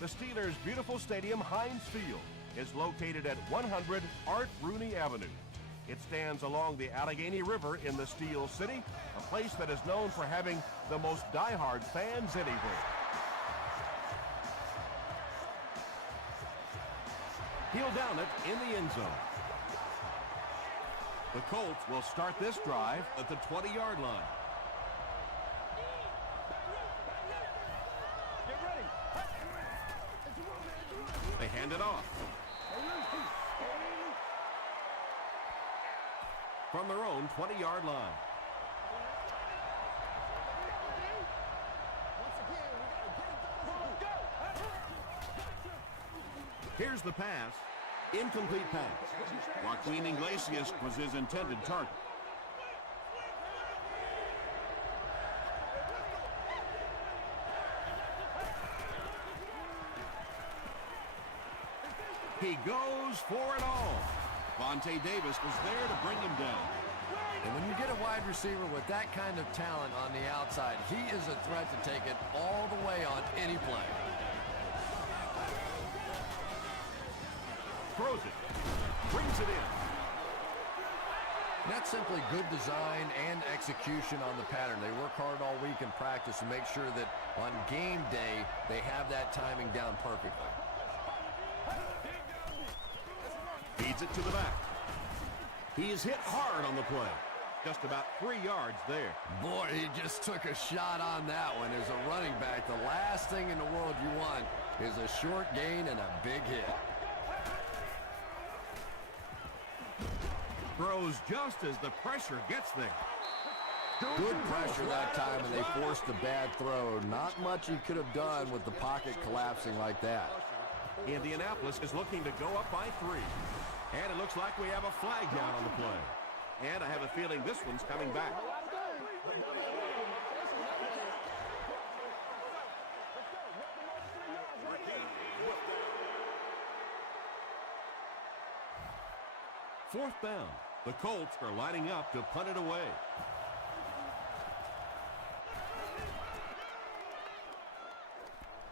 The Steelers' beautiful stadium, Heinz Field, is located at 100 Art Rooney Avenue. It stands along the Allegheny River in the Steel City, a place that is known for having the most diehard fans anywhere. He'll down it in the end zone. The Colts will start this drive at the 20-yard line. They hand it off. From their own 20-yard line. Here's the pass. Incomplete pass. Joaquin Iglesias was his intended target. He goes for it all. Vontae Davis was there to bring him down. And when you get a wide receiver with that kind of talent on the outside, he is a threat to take it all the way on any play. Throws it. Brings it in. And that's simply good design and execution on the pattern. They work hard all week in practice to make sure that on game day they have that timing down perfectly. Feeds it to the back. He is hit hard on the play. Just about 3 yards there. Boy, he just took a shot on that one. As a running back, the last thing in the world you want is a short gain and a big hit. Throws just as the pressure gets there. Good pressure that time, and they forced a bad throw. Not much he could have done with the pocket collapsing like that. Indianapolis is looking to go up by 3. And it looks like we have a flag down on the play. And I have a feeling this one's coming back. Fourth down. The Colts are lining up to punt it away.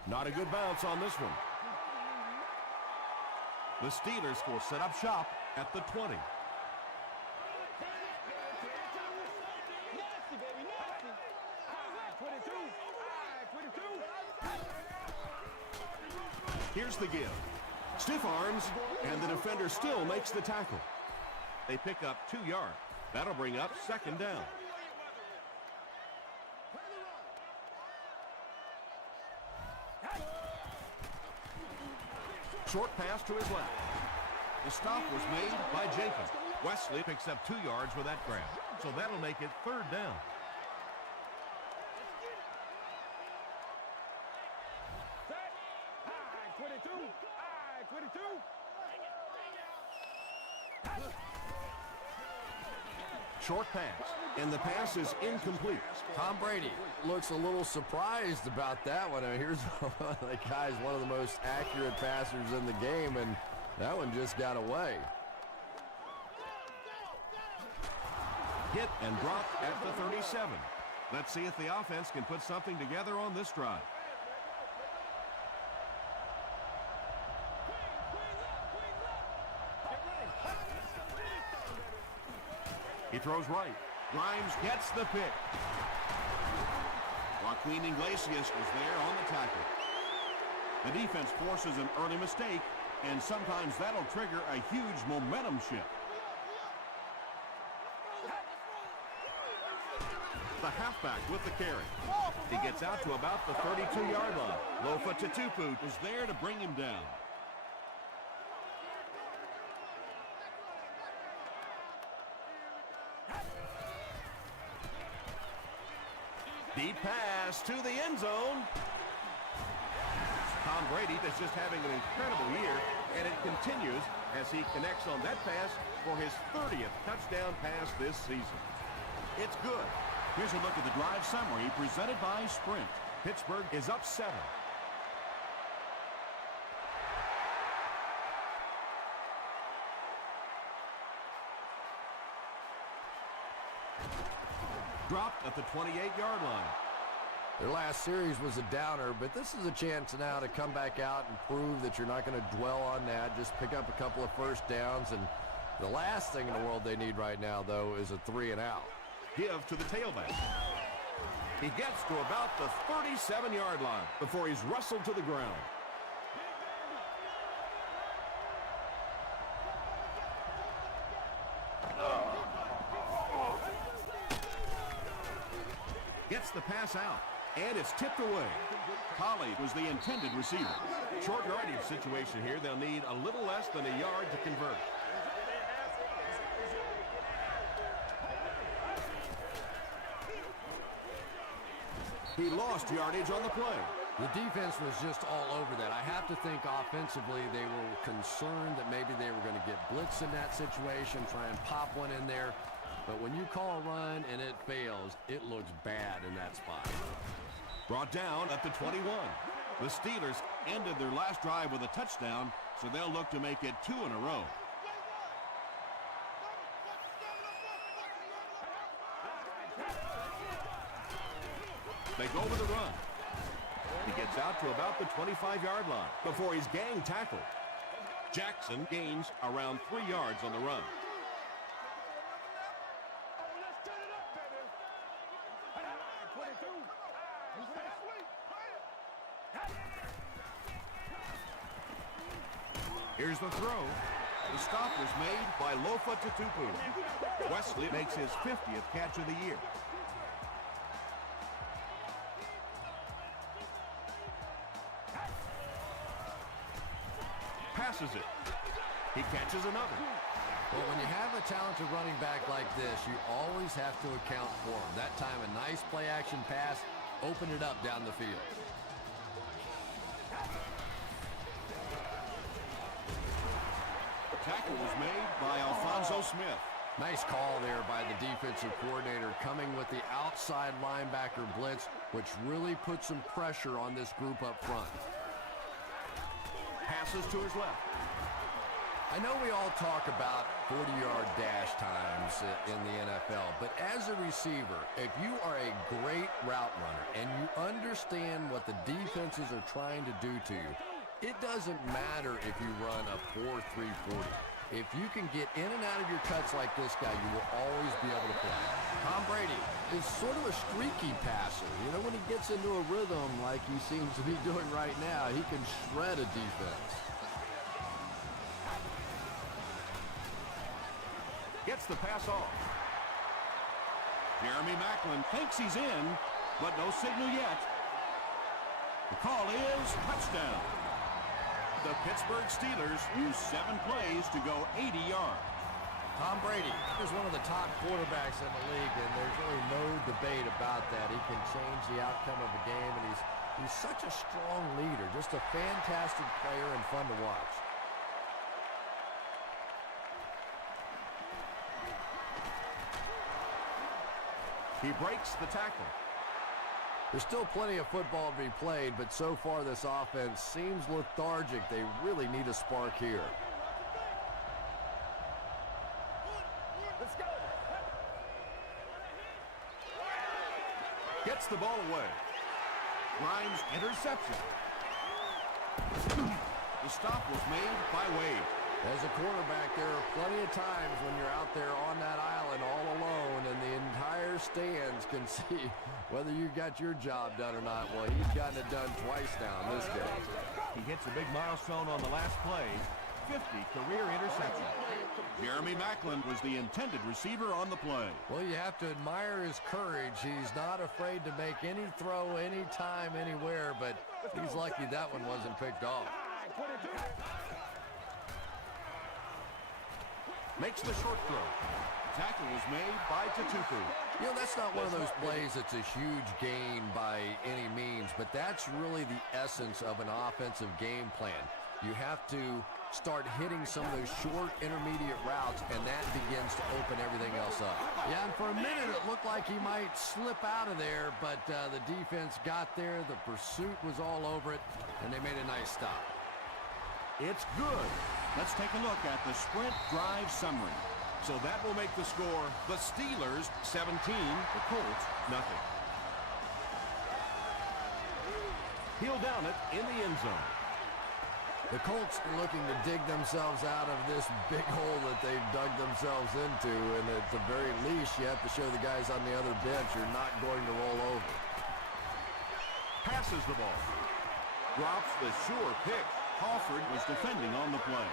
Not a good bounce on this one. The Steelers will set up shop at the 20. Here's the give. Stiff arms, and the defender still makes the tackle. They pick up 2 yards. That'll bring up second down. Short pass to his left. The stop was made by Jenkins. Wesley picks up 2 yards with that grab. So that'll make it third down. Short pass, and the pass is incomplete. Tom Brady looks a little surprised about that one. I mean, here's the guy's one of the most accurate passers in the game, and that one just got away. Hit and dropped at the 37. Let's see if the offense can put something together on this drive. He throws right. Grimes gets the pick. Joaquin Iglesias was there on the tackle. The defense forces an early mistake, and sometimes that'll trigger a huge momentum shift. The halfback with the carry. He gets out to about the 32-yard line. Lofa Tatupu is there to bring him down. Deep pass to the end zone. Tom Brady is just having an incredible year, and it continues as he connects on that pass for his 30th touchdown pass this season. It's good. Here's a look at the drive summary presented by Sprint. Pittsburgh is up 7. Dropped at the 28-yard line. Their last series was a downer, but this is a chance now to come back out and prove that you're not going to dwell on that. Just pick up a couple of first downs, and the last thing in the world they need right now, though, is a 3-and-out. Give to the tailback. He gets to about the 37-yard line before he's wrestled to the ground. Gets the pass out, and it's tipped away. Colley was the intended receiver. Short yardage situation here. They'll need a little less than a yard to convert. He lost yardage on the play. The defense was just all over that. I have to think offensively they were concerned that maybe they were going to get blitzed in that situation, try and pop one in there. But when you call a run and it fails, it looks bad in that spot. Brought down at the 21. The Steelers ended their last drive with a touchdown, so they'll look to make it 2 in a row. They go with the run. He gets out to about the 25-yard line before he's gang tackled. Jackson gains around 3 yards on the run. Here's the throw. The stop was made by Lofa Tutupu. Wesley makes his 50th catch of the year. Passes it. He catches another. Well, when you have a talented running back like this, you always have to account for him. That time, a nice play-action pass opened it up down the field. Tackle was made by Alfonso Smith. Nice call there by the defensive coordinator, coming with the outside linebacker blitz, which really put some pressure on this group up front. Passes to his left. I know we all talk about 40-yard dash times in the NFL, but as a receiver, if you are a great route runner and you understand what the defenses are trying to do to you, it doesn't matter if you run a 4.3 40. If you can get in and out of your cuts like this guy, you will always be able to play. Tom Brady is sort of a streaky passer. You know, when he gets into a rhythm like he seems to be doing right now, he can shred a defense. Gets the pass off. Jeremy Maclin thinks he's in, but no signal yet. The call is touchdown. The Pittsburgh Steelers use 7 plays to go 80 yards. Tom Brady is one of the top quarterbacks in the league, and there's really no debate about that. He can change the outcome of a game, and he's such a strong leader, just a fantastic player and fun to watch. He breaks the tackle. There's still plenty of football to be played, but so far this offense seems lethargic. They really need a spark here. Let's go. Gets the ball away. Grimes interception. The stop was made by Wade. As a quarterback, there are plenty of times when you're out there on that island all alone and the entire stands can see whether you got your job done or not. Well, he's gotten it done twice now in this game. He hits a big milestone on the last play, 50 career interceptions. Jeremy Maclin was the intended receiver on the play. Well, you have to admire his courage. He's not afraid to make any throw, anytime, anywhere, but he's lucky that one wasn't picked off. Makes the short throw. Tackle was made by Tutupu. You know, that's not one of those plays that's a huge gain by any means, but that's really the essence of an offensive game plan. You have to start hitting some of those short intermediate routes, and that begins to open everything else up. Yeah, and for a minute it looked like he might slip out of there, but the defense got there, the pursuit was all over it, and they made a nice stop. It's good. Let's take a look at the sprint drive summary. So that will make the score the Steelers 17, the Colts nothing. He'll down it in the end zone. The Colts are looking to dig themselves out of this big hole that they've dug themselves into, and at the very least, you have to show the guys on the other bench you're not going to roll over. Passes the ball. Drops the sure pick. Halford was defending on the play.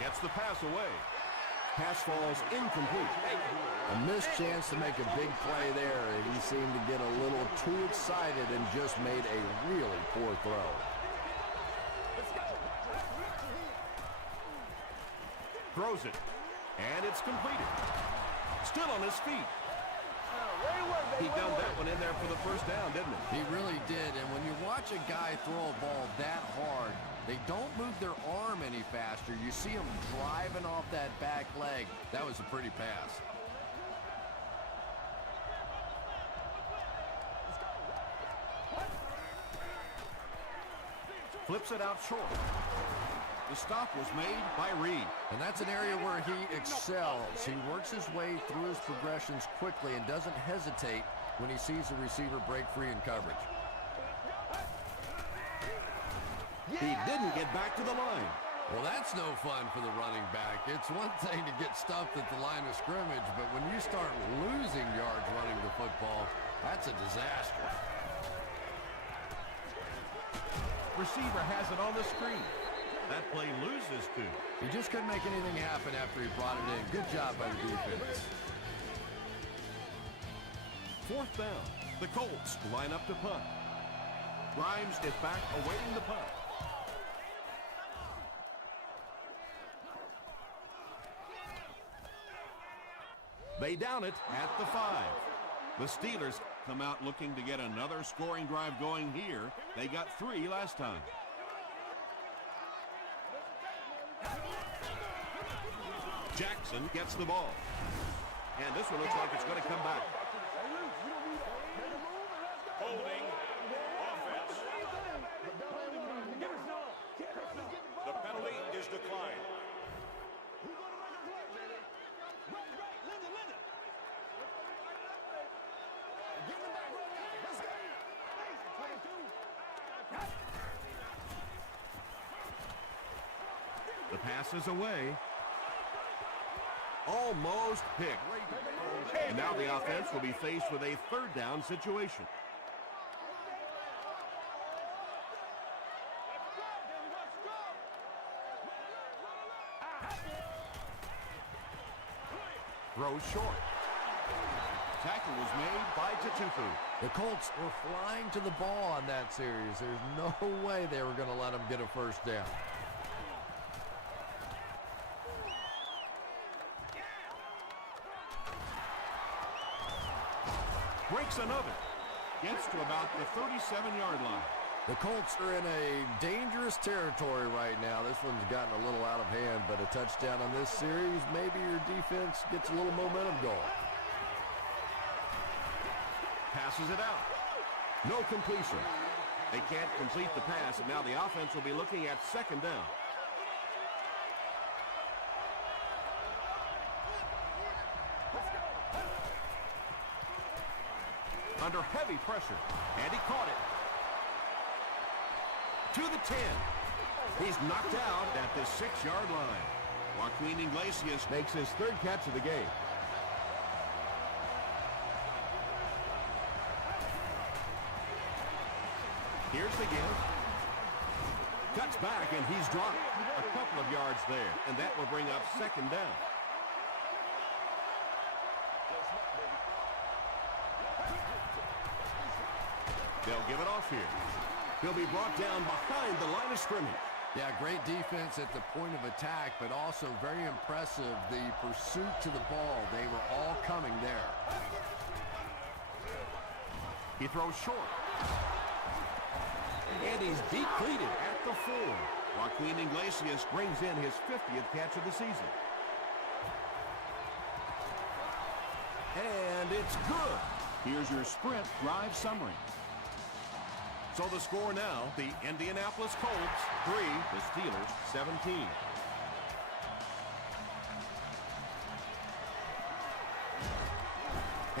Gets the pass away. Pass falls incomplete. A missed chance to make a big play there, and he seemed to get a little too excited and just made a really poor throw. Throws it, and it's completed. Still on his feet. He dumped that one in there for the first down, didn't he? He really did, and when you watch a guy throw a ball that hard, they don't move their arm any faster. You see him driving off that back leg. That was a pretty pass. Flips it out short. The stop was made by Reed. And that's an area where he excels. He works his way through his progressions quickly and doesn't hesitate when he sees the receiver break free in coverage. He didn't get back to the line. Well, that's no fun for the running back. It's one thing to get stuffed at the line of scrimmage, but when you start losing yards running the football, that's a disaster. Receiver has it on the screen. That play loses two. He just couldn't make anything happen after he brought it in. Good job by the defense. Fourth down. The Colts line up to punt. Grimes is back awaiting the punt. They down it at the 5. The Steelers come out looking to get another scoring drive going here. They got 3 last time. Jackson gets the ball. And this one looks like it's going to come back. Holding offense. The penalty is declined. The pass is away. Almost picked. And now the offense will be faced with a third down situation. Throws short. Tackle was made by Tatupu. The Colts were flying to the ball on that series. There's no way they were going to let them get a first down. Breaks another. Gets to about the 37-yard line. The Colts are in a dangerous territory right now. This one's gotten a little out of hand, but a touchdown on this series, maybe your defense gets a little momentum going. Passes it out. No completion. They can't complete the pass, and now the offense will be looking at second down. Under heavy pressure, and he caught it. To the 10. He's knocked out at the 6-yard line. Joaquin Iglesias makes his third catch of the game. Here's the give. Cuts back, and he's dropped a couple of yards there, and that will bring up second down. They'll give it off here. He'll be brought down behind the line of scrimmage. Yeah, great defense at the point of attack, but also very impressive, the pursuit to the ball. They were all coming there. He throws short. And he's depleted at the 4. Joaquin Iglesias brings in his 50th catch of the season. And it's good. Here's your sprint drive summary. So the score now, the Indianapolis Colts 3, the Steelers 17.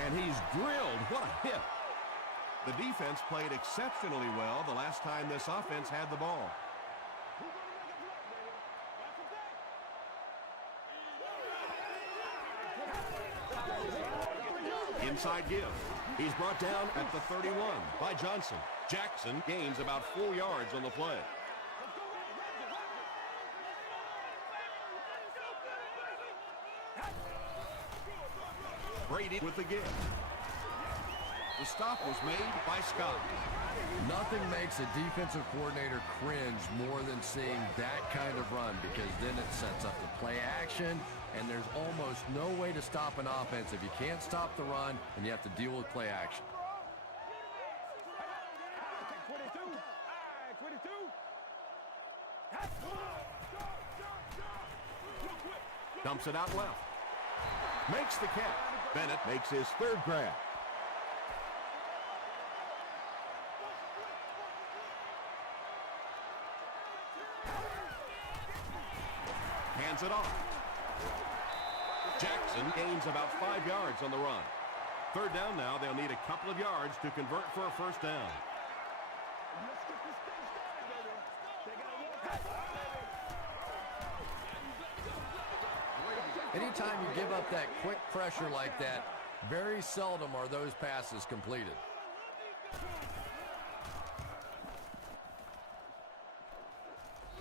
And he's drilled. What a hit. The defense played exceptionally well the last time this offense had the ball. Inside give. He's brought down at the 31 by Johnson. Jackson gains about 4 yards on the play. Brady with the give. The stop was made by Scott. Nothing makes a defensive coordinator cringe more than seeing that kind of run, because then it sets up the play action, and there's almost no way to stop an offense if you can't stop the run and you have to deal with play action. Dumps it out left. Makes the catch. Bennett makes his third grab. Hands it off. Jackson gains about 5 yards on the run. Third down now. They'll need a couple of yards to convert for a first down. Anytime you give up that quick pressure like that, very seldom are those passes completed.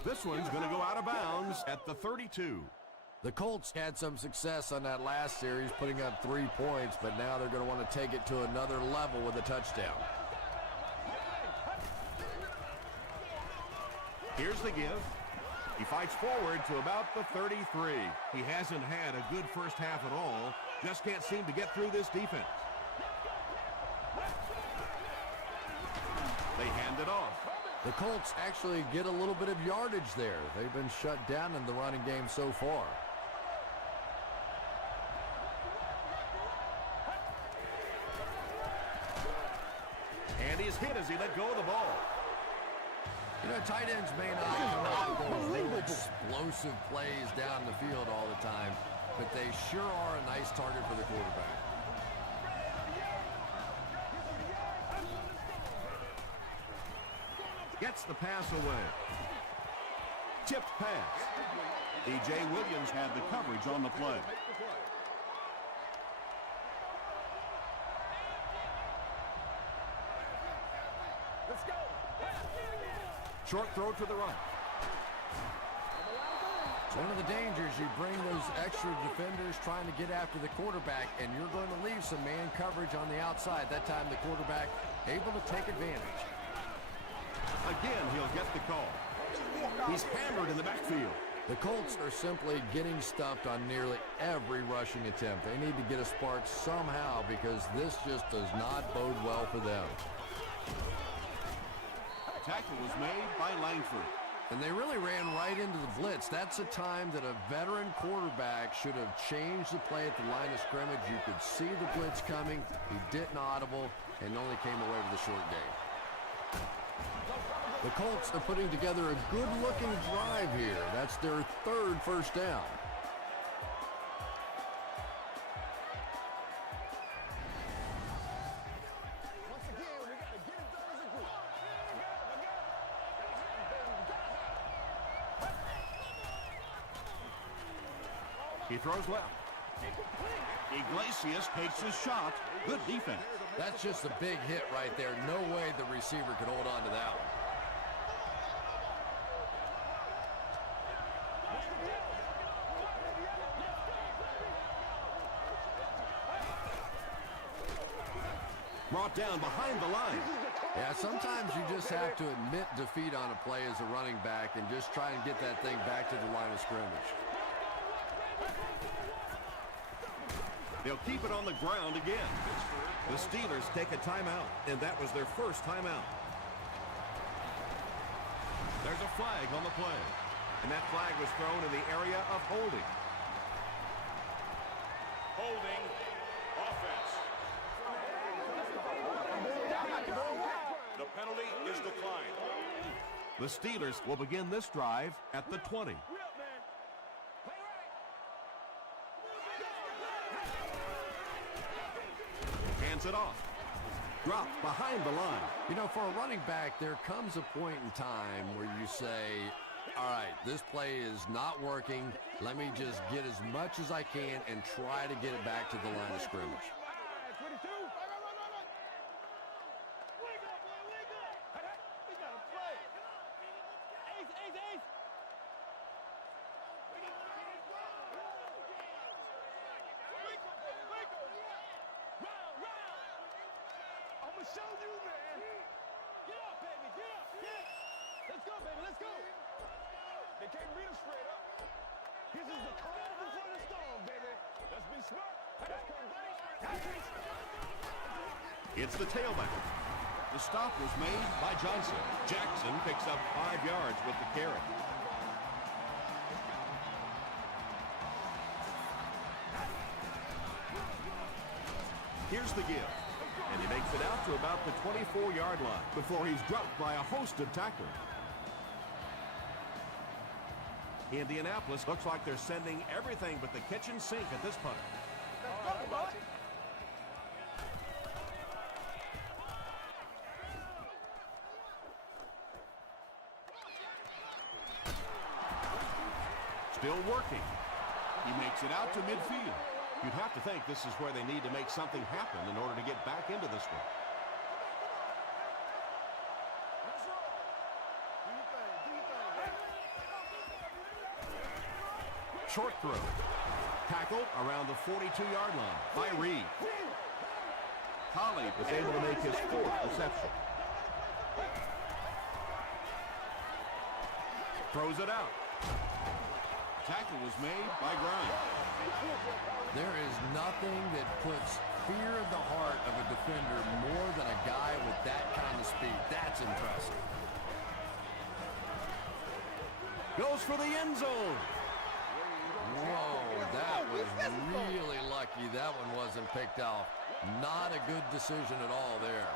This one's going to go out of bounds at the 32. The Colts had some success on that last series, putting up 3 points, but now they're going to want to take it to another level with a touchdown. Here's the give. He fights forward to about the 33. He hasn't had a good first half at all. Just can't seem to get through this defense. They hand it off. The Colts actually get a little bit of yardage there. They've been shut down in the running game so far. And he's hit as he let go of the ball. You know, tight ends may not come out with those real explosive plays down the field all the time, but they sure are a nice target for the quarterback. Gets the pass away. Tipped pass. D.J. Williams had the coverage on the play. Let's go. Short throw to the right. It's one of the dangers. You bring those extra defenders trying to get after the quarterback, and you're going to leave some man coverage on the outside. That time the quarterback able to take advantage. Again, he'll get the call. He's hammered in the backfield. The Colts are simply getting stuffed on nearly every rushing attempt. They need to get a spark somehow, because this just does not bode well for them. Tackle was made by Langford. And they really ran right into the blitz. That's a time that a veteran quarterback should have changed the play at the line of scrimmage. You could see the blitz coming. He didn't audible and only came away with a short gain. The Colts are putting together a good-looking drive here. That's their third first down. He throws left. Iglesias takes his shot. Good defense. That's just a big hit right there. No way the receiver could hold on to that one. Brought down behind the line. Yeah, sometimes you just have to admit defeat on a play as a running back and just try and get that thing back to the line of scrimmage. They'll keep it on the ground again. The Steelers take a timeout, and that was their first timeout. There's a flag on the play, and that flag was thrown in the area of holding. Holding offense. The penalty is declined. The Steelers will begin this drive at the 20. hands it off. Dropped behind the line. You know, for a running back, there comes a point in time where you say, all right, this play is not working. Let me just get as much as I can and try to get it back to the line of scrimmage. 22. Wake up, boy, wake up. We got to play. Ace. Wake up. Round. I'm going to show you, man. Get up, baby, get up. Let's go, baby, let's go. They can't beat us straight up. This is the calm before the storm, baby. Let's be smart. Let's go, buddy. It's the tailback. The stop was made by Johnson. Jackson picks up 5 yards with the carry. Here's the give. And he makes it out to about the 24-yard line before he's dropped by a host of tacklers. Indianapolis looks like they're sending everything but the kitchen sink at this punt. Still working. He makes it out to midfield. You'd have to think this is where they need to make something happen in order to get back into this one. Short throw. Tackled around the 42-yard line by Reed. Holly was able to make his 4th reception. Throws it out. Tackle was made by Grimes. There is nothing that puts fear in the heart of a defender more than a guy with that kind of speed. That's impressive. Goes for the end zone. Whoa, that was really lucky that one wasn't picked off. Not a good decision at all there.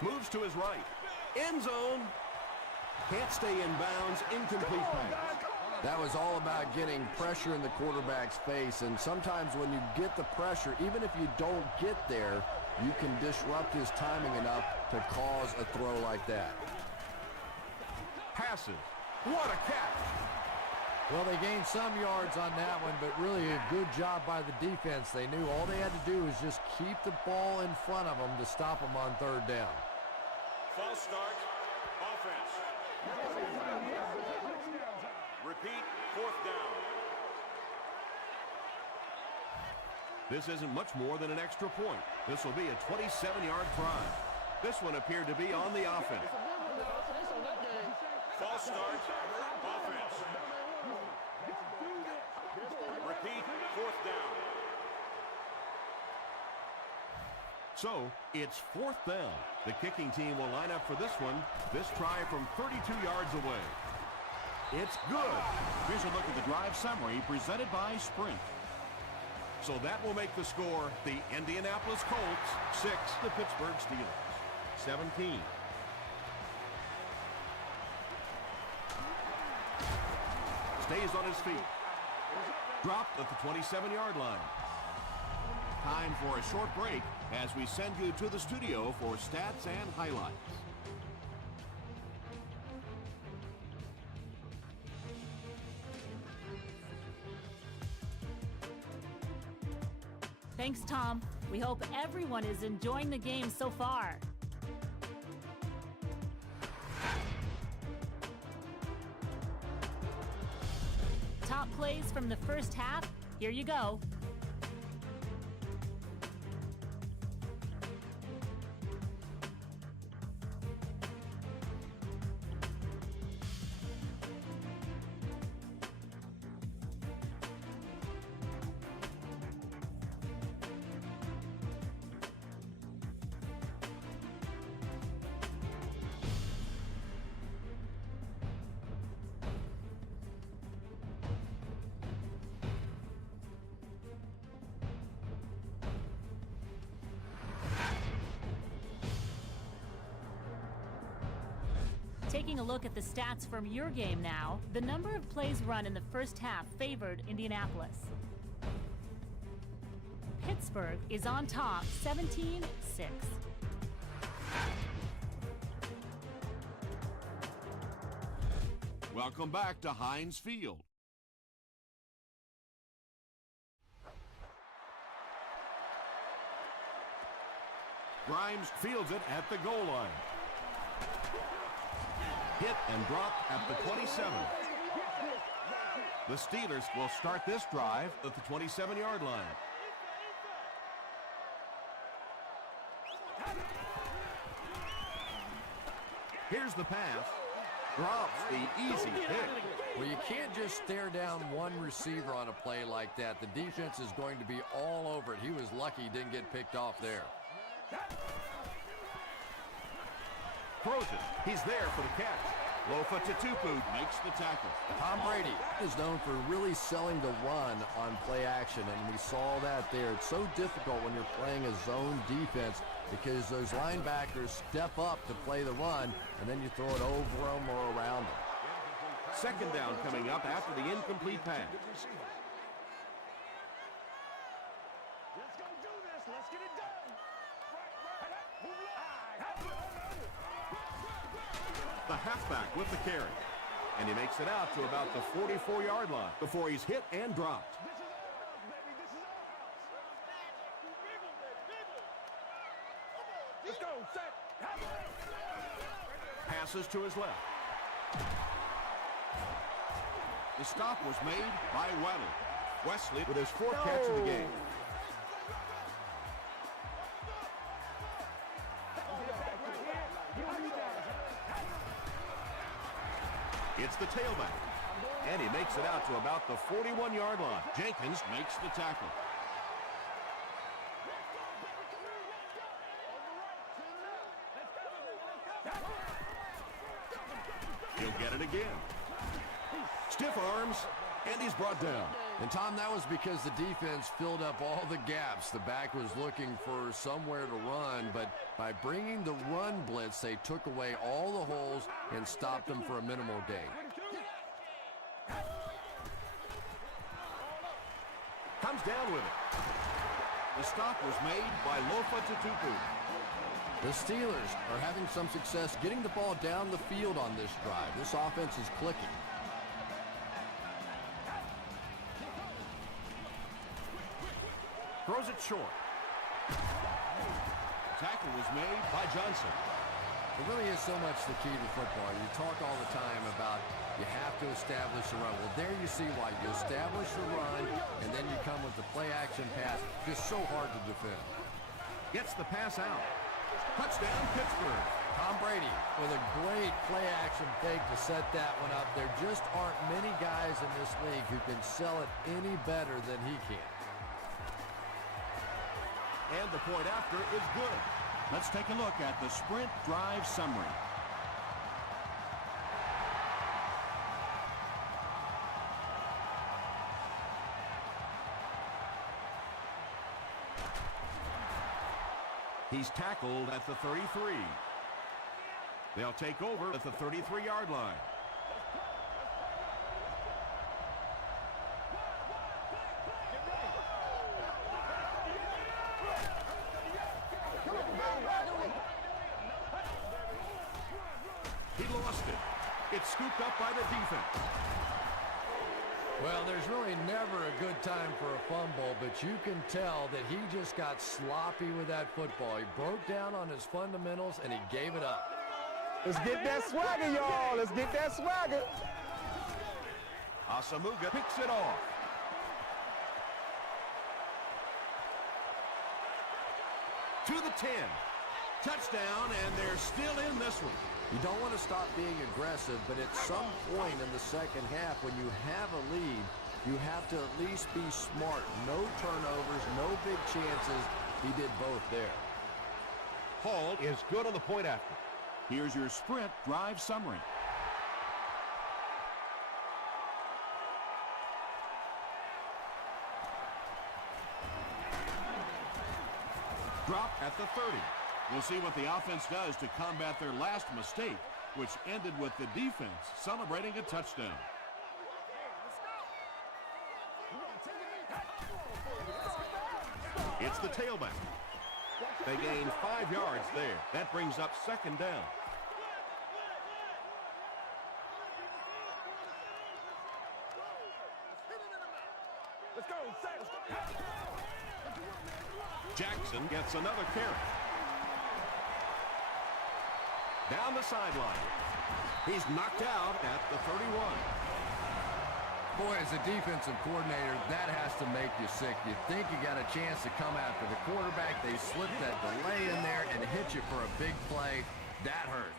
Moves to his right. End zone. Can't stay in bounds. Incomplete pass. That was all about getting pressure in the quarterback's face, and sometimes when you get the pressure, even if you don't get there, you can disrupt his timing enough to cause a throw like that. Passes. What a catch. Well, they gained some yards on that one, but really a good job by the defense. They knew all they had to do was just keep the ball in front of them to stop them on 3rd down. False start. Offense. Repeat, 4th down. This isn't much more than an extra point. This will be a 27-yard try. This one appeared to be on the offense. False start. Offense. Repeat, 4th down. So, it's 4th down. The kicking team will line up for this one. This try from 32 yards away. It's good. Here's a look at the drive summary presented by Sprint. So that will make the score the Indianapolis Colts 6, the Pittsburgh Steelers 17. Stays on his feet. Dropped at the 27-yard line. Time for a short break as we send you to the studio for stats and highlights. Thanks, Tom. We hope everyone is enjoying the game so far. Top plays from the first half. Here you go. Taking a look at the stats from your game now, the number of plays run in the first half favored Indianapolis. Pittsburgh is on top, 17-6. Welcome back to Heinz Field. Grimes fields it at the goal line. Hit and dropped at the 27. The Steelers will start this drive at the 27-yard line. Here's the pass. Drops the easy pick. Well, you can't just stare down one receiver on a play like that. The defense is going to be all over it. He was lucky he didn't get picked off there. Throws it. He's there for the catch. Lofa Tatupu makes the tackle. Tom Brady is known for really selling the run on play action, and we saw that there. It's so difficult when you're playing a zone defense because those linebackers step up to play the run, and then you throw it over them or around them. Second down coming up after the incomplete pass. Let's go do this. Let's get it done. The halfback with the carry. And he makes it out to about the 44-yard line before he's hit and dropped. This is our house, baby. This is our house. Let's go. Set. Passes to his left. The stop was made by Wesley with his fourth catch of the game. It's the tailback, and he makes it out to about the 41-yard line. Jenkins makes the tackle. He'll get it again. Stiff arms, and he's brought down. And, Tom, that was because the defense filled up all the gaps. The back was looking for somewhere to run, but by bringing the run blitz, they took away all the holes and stopped them for a minimal gain. Comes down with it. The stop was made by Lofa Tatupu. The Steelers are having some success getting the ball down the field on this drive. This offense is clicking. Throws it short. Tackle was made by Johnson. It really is so much the key to football. You talk all the time about you have to establish the run. Well, there you see why. You establish the run, and then you come with the play-action pass. Just so hard to defend. Gets the pass out. Touchdown, Pittsburgh. Tom Brady with a great play-action fake to set that one up. There just aren't many guys in this league who can sell it any better than he can. And the point after is good. Let's take a look at the sprint drive summary. He's tackled at the 33. They'll take over at the 33-yard line. He lost it. It's scooped up by the defense. Well, there's really never a good time for a fumble, but you can tell that he just got sloppy with that football. He broke down on his fundamentals, and he gave it up. Let's get that swagger, y'all. Let's get that swagger. Asamuga picks it off. To the 10. Touchdown, and they're still in this one. You don't want to stop being aggressive, but at some point in the second half, when you have a lead, you have to at least be smart. No turnovers, no big chances. He did both there. Hall is good on the point after. Here's your sprint drive summary. Drop at the 30. We'll see what the offense does to combat their last mistake which ended with the defense celebrating a touchdown. It's the tailback. They gain 5 yards there. That brings up second down. Let's go. Jackson gets another carry. Down the sideline. He's knocked out at the 31. Boy, as a defensive coordinator, that has to make you sick. You think you got a chance to come after the quarterback. They slip that delay in there and hit you for a big play. That hurt.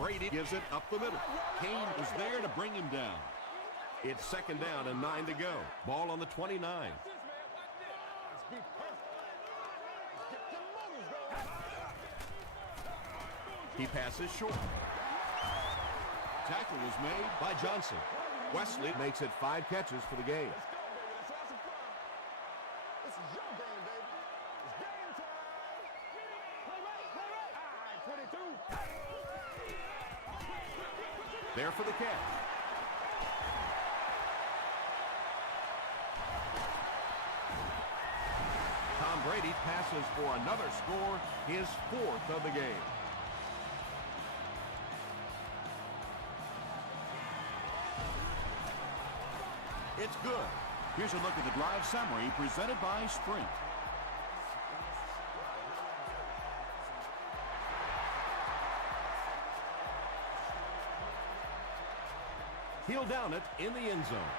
Brady gives it up the middle. Kane was there to bring him down. It's second down and 9 to go. Ball on the 29. He passes short. Tackle was made by Johnson. Wesley makes it 5 catches for the game. This is your game, baby. It's game time. 22. There for the catch. Tom Brady passes for another score, his 4th of the game. It's good. Here's a look at the drive summary presented by Sprint. He'll down it in the end zone.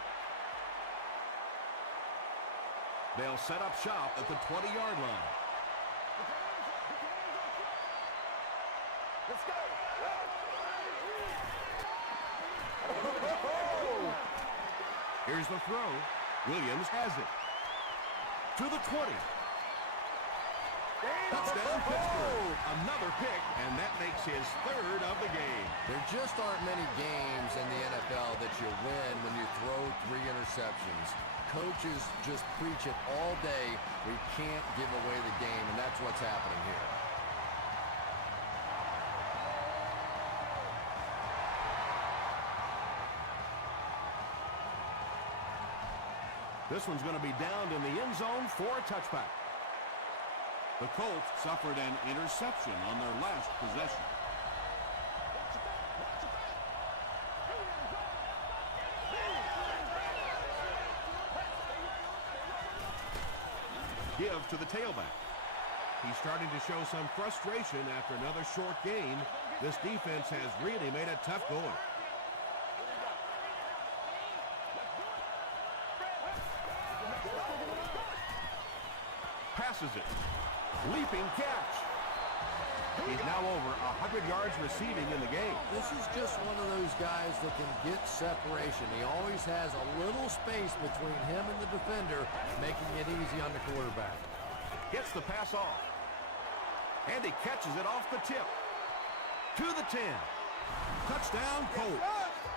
They'll set up shop at the 20-yard line. Let's go. Here's the throw. Williams has it. To the 20. Touchdown, Pittsburgh. Another pick, and that makes his 3rd of the game. There just aren't many games in the NFL that you win when you throw 3 interceptions. Coaches just preach it all day. We can't give away the game, and that's what's happening here. This one's going to be downed in the end zone for a touchback. The Colts suffered an interception on their last possession. Give to the tailback. He's starting to show some frustration after another short gain. This defense has really made it tough going. Passes it. Leaping catch. He's now over 100 yards receiving in the game. This is just one of those guys that can get separation. He always has a little space between him and the defender, making it easy on the quarterback. Gets the pass off. And he catches it off the tip. To the 10. Touchdown, Colts.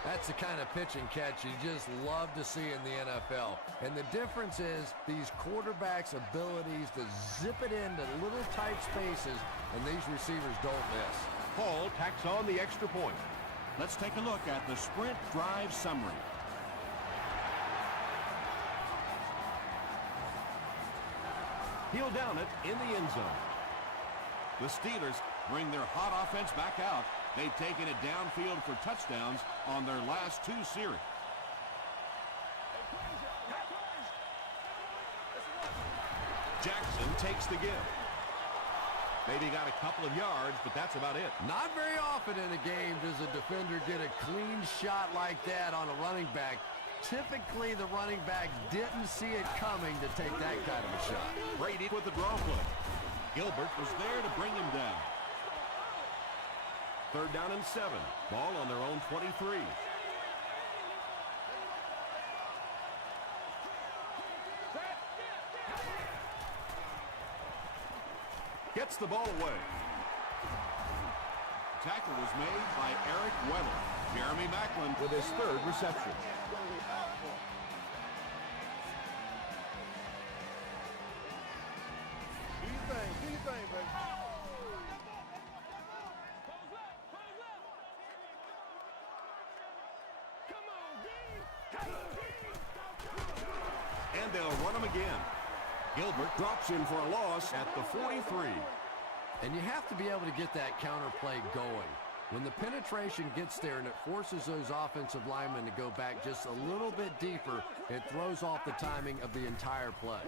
That's the kind of pitch and catch you just love to see in the NFL. And the difference is these quarterbacks' abilities to zip it into little tight spaces, and these receivers don't miss. Hall tacks on the extra point. Let's take a look at the Sprint drive summary. He'll down it in the end zone. The Steelers bring their hot offense back out. They've taken it downfield for touchdowns on their last 2 series. Jackson takes the give. Maybe got a couple of yards, but that's about it. Not very often in a game does a defender get a clean shot like that on a running back. Typically, the running back didn't see it coming to take that kind of a shot. Brady with the draw play. Gilbert was there to bring him down. 3rd down and 7. Ball on their own 23. Gets the ball away. Tackle was made by Eric Weddle. Jeremy Maclin with his 3rd reception. And they'll run him again. Gilbert drops in for a loss at the 43. And you have to be able to get that counter play going. When the penetration gets there and it forces those offensive linemen to go back just a little bit deeper, it throws off the timing of the entire play.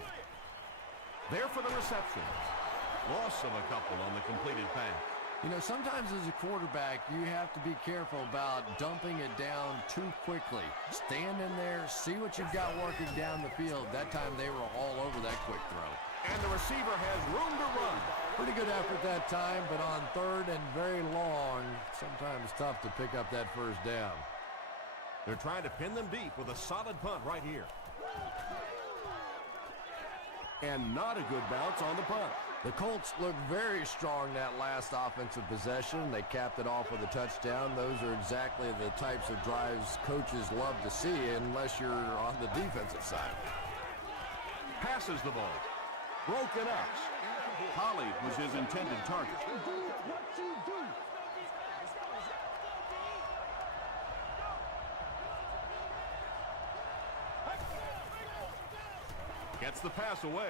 There for the reception. Loss of a couple on the completed pass. You know, sometimes as a quarterback, you have to be careful about dumping it down too quickly. Stand in there, see what you've got working down the field. That time they were all over that quick throw. And the receiver has room to run. Pretty good effort that time, but on third and very long, sometimes tough to pick up that first down. They're trying to pin them deep with a solid punt right here. And not a good bounce on the punt. The Colts looked very strong that last offensive possession. They capped it off with a touchdown. Those are exactly the types of drives coaches love to see unless you're on the defensive side. Passes the ball. Broken up. Holly was his intended target. Gets the pass away.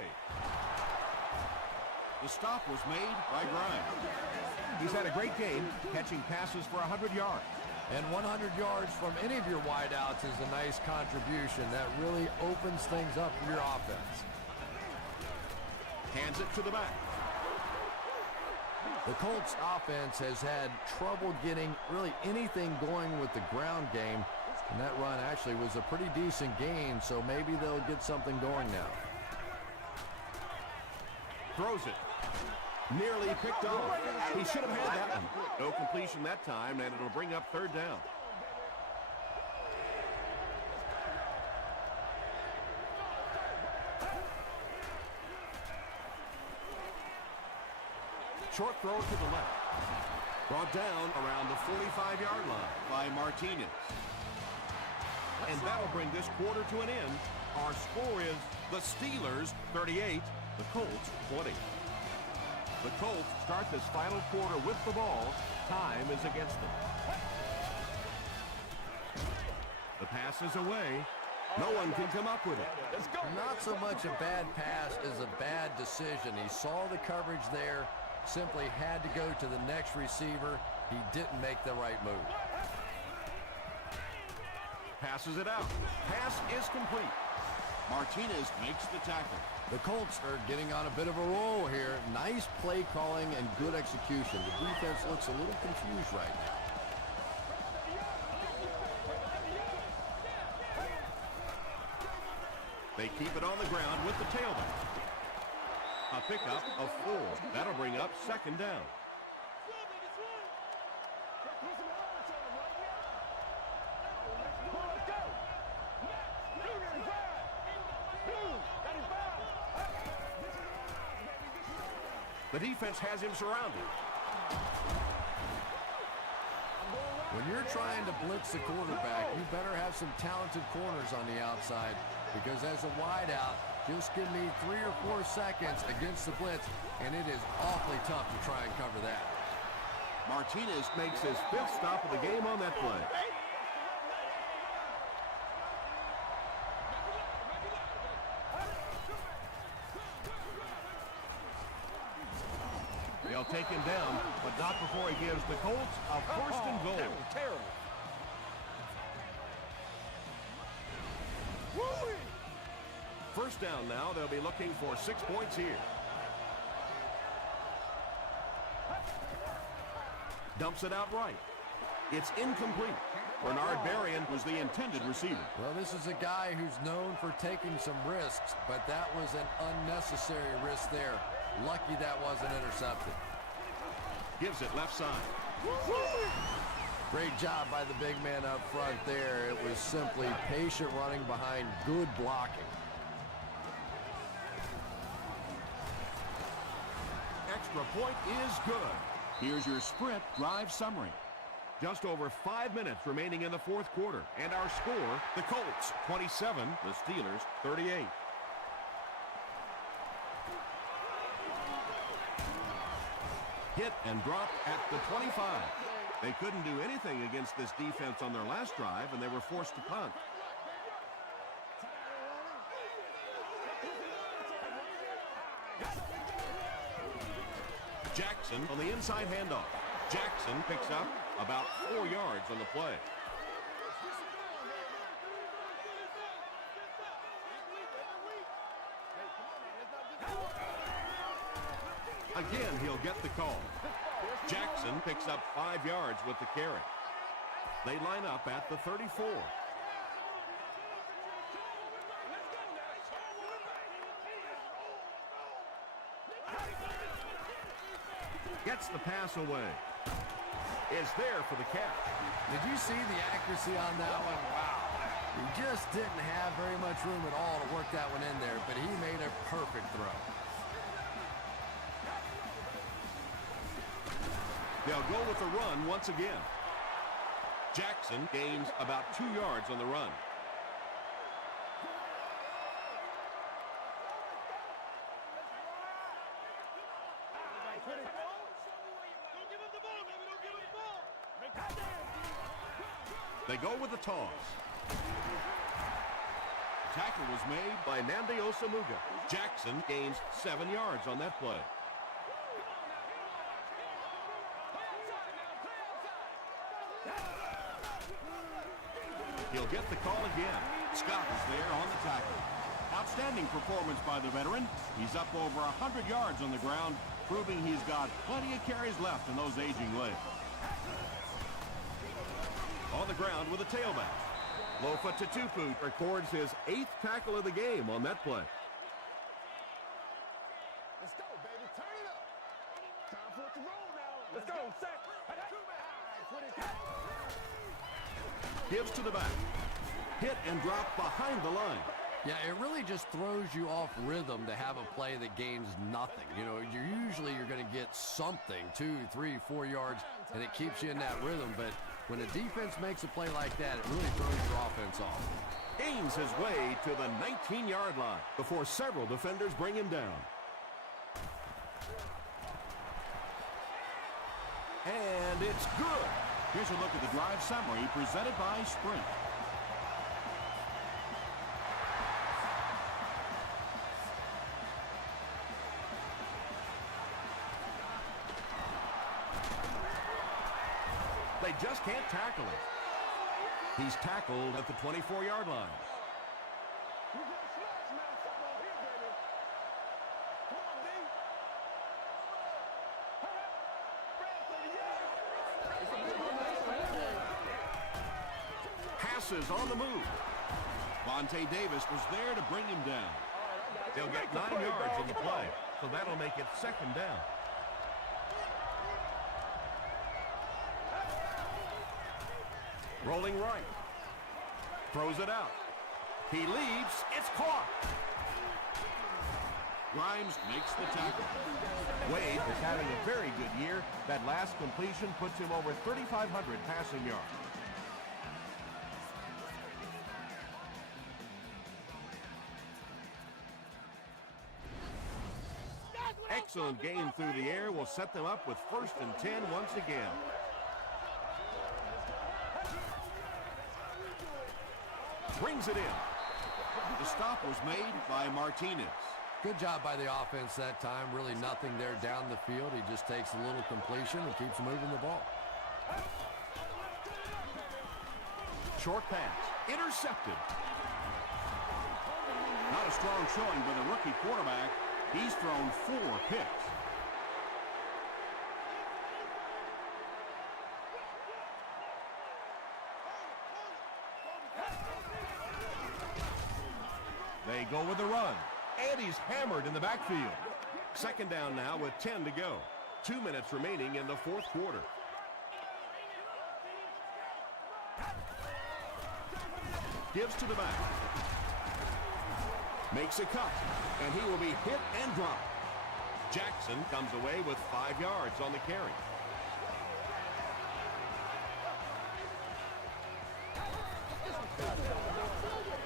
The stop was made by Grimes. He's had a great game, catching passes for 100 yards. And 100 yards from any of your wideouts is a nice contribution. That really opens things up for your offense. Hands it to the back. The Colts offense has had trouble getting really anything going with the ground game. And that run actually was a pretty decent gain, so maybe they'll get something going now. Throws it. Nearly picked off. He should have had that one. No completion that time, and it'll bring up third down. Short throw to the left. Brought down around the 45-yard line by Martinez. And that'll bring this quarter to an end. Our score is the Steelers 38, the Colts 20. The Colts start this final quarter with the ball. Time is against them. The pass is away. No one can come up with it. Let's go. Not so much a bad pass as a bad decision. He saw the coverage there, simply had to go to the next receiver. He didn't make the right move. Passes it out. Pass is complete. Martinez makes the tackle. The Colts are getting on a bit of a roll here. Nice play calling and good execution. The defense looks a little confused right now. They keep it on the ground with the tailback. A pickup of 4. That'll bring up second down. The defense has him surrounded. When you're trying to blitz the quarterback, you better have some talented corners on the outside, because as a wideout, just give me 3 or 4 seconds against the blitz, and it is awfully tough to try and cover that. Martinez makes his 5th stop of the game on that play. They'll take him down, but not before he gives the Colts a first and goal. That was terrible. First down now. They'll be looking for 6 points here. Dumps it out right. It's incomplete. Bernard Berrien was the intended receiver. Well, this is a guy who's known for taking some risks, but that was an unnecessary risk there. Lucky that wasn't intercepted. Gives it left side. Great job by the big man up front there. It was simply patient running behind good blocking. Extra point is good. Here's your sprint drive summary. Just over 5 minutes remaining in the fourth quarter. And our score, the Colts 27, the Steelers 38. Hit and dropped at the 25. They couldn't do anything against this defense on their last drive, and they were forced to punt. Jackson on the inside handoff. Jackson picks up about 4 yards on the play. Again, he'll get the call. Jackson picks up 5 yards with the carry. They line up at the 34. Gets the pass away. Is there for the catch. Did you see the accuracy on that one? Wow. He just didn't have very much room at all to work that one in there, but he made a perfect throw. They'll go with the run once again. Jackson gains about 2 yards on the run. They go with the toss. Tackle was made by Nnamdi Osamuga. Jackson gains 7 yards on that play. He'll get the call again. Scott is there on the tackle. Outstanding performance by the veteran. He's up over 100 yards on the ground, proving he's got plenty of carries left in those aging legs. On the ground with a tailback. Lofa Tatupu records his 8th tackle of the game on that play. Let's go, baby. Turn it up. Time for it to roll now. Let's go. Set. Gives to the back. Hit and drop behind the line. Yeah, it really just throws you off rhythm to have a play that gains nothing. You know, you're going to get something, 2, 3, 4 yards, and it keeps you in that rhythm. But when a defense makes a play like that, it really throws your offense off. Gains his way to the 19-yard line before several defenders bring him down. And it's good. Here's a look at the drive summary presented by Sprint. They just can't tackle him. He's tackled at the 24-yard line. Passes on the move. Vontae Davis was there to bring him down. They'll get 9 yards on the play, so that'll make it 2nd down. Rolling right. Throws it out. He leaps. It's caught. Grimes makes the tackle. Wade is having a very good year. That last completion puts him over 3,500 passing yards. Excellent game through the air will set them up with 1st and 10 once again. Brings it in. The stop was made by Martinez. Good job by the offense that time. Really nothing there down the field. He just takes a little completion and keeps moving the ball. Short pass. Intercepted. Not a strong showing by the rookie quarterback. He's thrown 4 picks. They go with the run. And he's hammered in the backfield. 2nd down now with 10 to go. 2 minutes remaining in the 4th quarter. Gives to the back. Makes a cut. And he will be hit and dropped. Jackson comes away with 5 yards on the carry.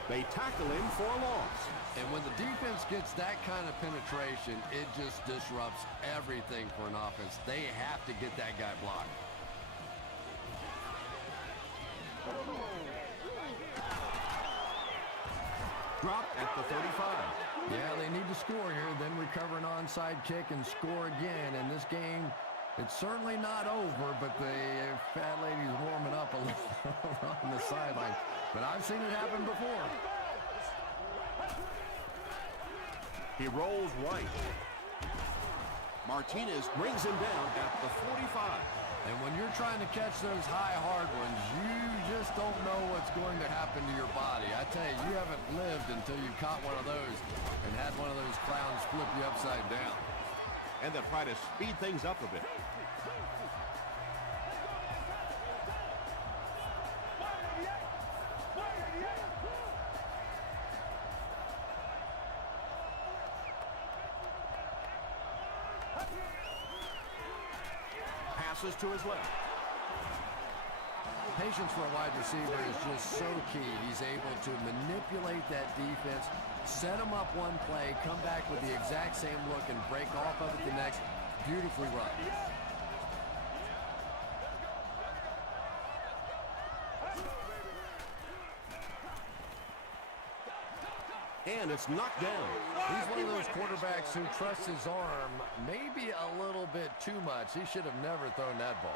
They tackle him for a loss. And when the defense gets that kind of penetration, it just disrupts everything for an offense. They have to get that guy blocked. Dropped at the 35. Yeah, they need to score here, then recover an onside kick and score again. In this game, it's certainly not over, but the fat lady's warming up a little on the sideline. But I've seen it happen before. He rolls right. Martinez brings him down at the 45. And when you're trying to catch those high, hard ones, you just don't know what's going to happen to your body. I tell you, you haven't lived until you caught one of those and had one of those clowns flip you upside down. And they'll try to speed things up a bit. Passes to his left. Patience for a wide receiver is just so key. He's able to manipulate that defense, set him up one play, come back with the exact same look, and break off of it the next. Beautifully run. And it's knocked down. He's one of those quarterbacks who trusts his arm maybe a little bit too much. He should have never thrown that ball.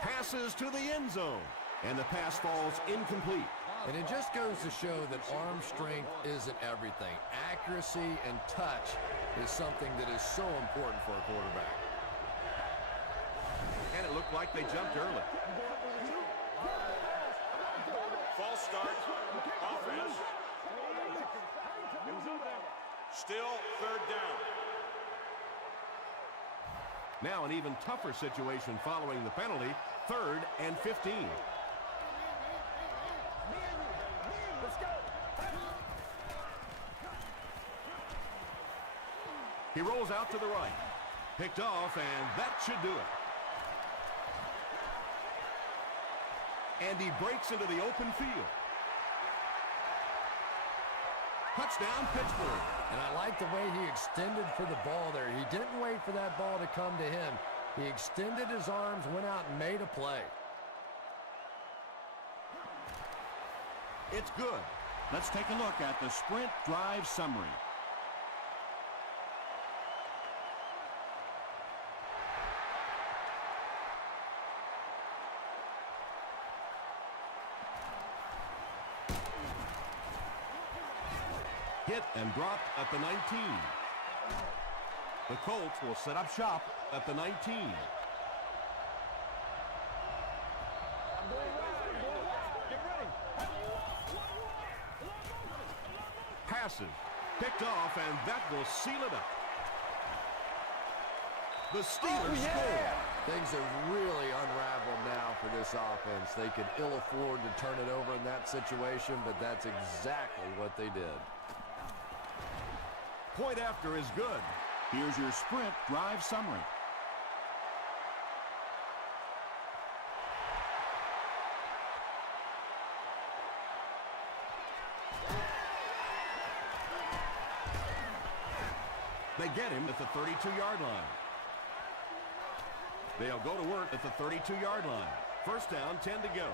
Passes to the end zone. And the pass falls incomplete. And it just goes to show that arm strength isn't everything. Accuracy and touch is something that is so important for a quarterback. And it looked like they jumped early. False start. Offense. Still third down. Now an even tougher situation following the penalty. 3rd and 15. He rolls out to the right. Picked off, and that should do it. And he breaks into the open field. Touchdown, Pittsburgh. And I like the way he extended for the ball there. He didn't wait for that ball to come to him. He extended his arms, went out, and made a play. It's good. Let's take a look at the sprint drive summary. Hit and dropped at the 19. The Colts will set up shop at the 19. Passes. Picked off, and that will seal it up. The Steelers score. Things have really unraveled now for this offense. They could ill afford to turn it over in that situation, but that's exactly what they did. Point after is good. Here's your sprint drive summary. They get him at the 32-yard line. They'll go to work at the 32-yard line. First down, 10 to go.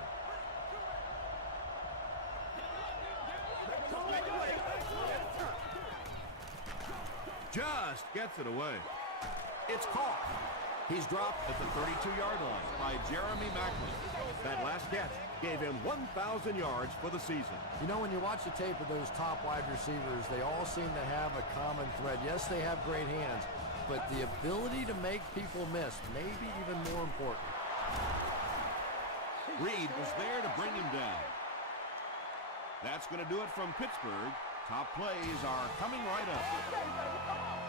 Just gets it away. It's caught. He's dropped at the 32-yard line by Jeremy Maclin. That last catch gave him 1,000 yards for the season. You know, when you watch the tape of those top wide receivers, they all seem to have a common thread. Yes, they have great hands, but the ability to make people miss may be even more important. Reed was there to bring him down. That's going to do it from Pittsburgh. Top plays are coming right up.